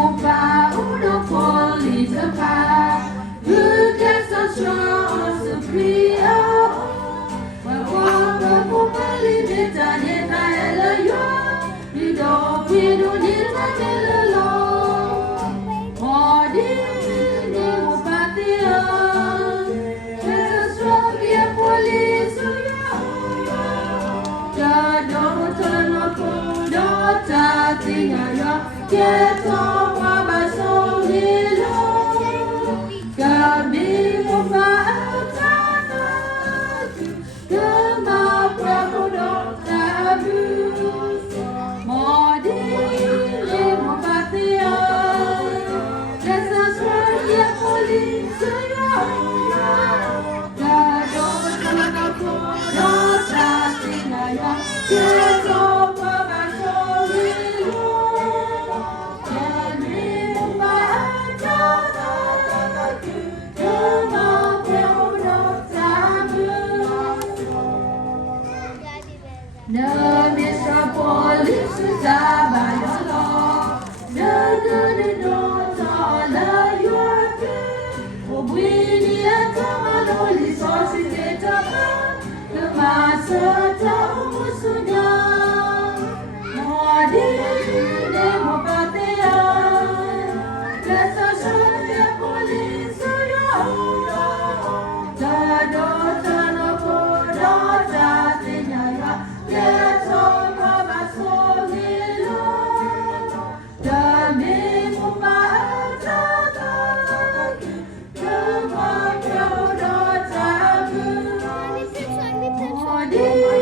mon pas ou nos folies de pas. Vu qu'elles sont chaudes, se plie pour pas les détailler, elle y a. Lui donc, puis nous dire que le long. On dit, mon patriote, que ce soit bien poli sur Ne métropolis Zabayolo, ne dans la yoke, au bruit à Tamalo, les sorciers des tabacs, le masse au Moussounia, mon dîner, mon pâtéa, la station de police, Thank you.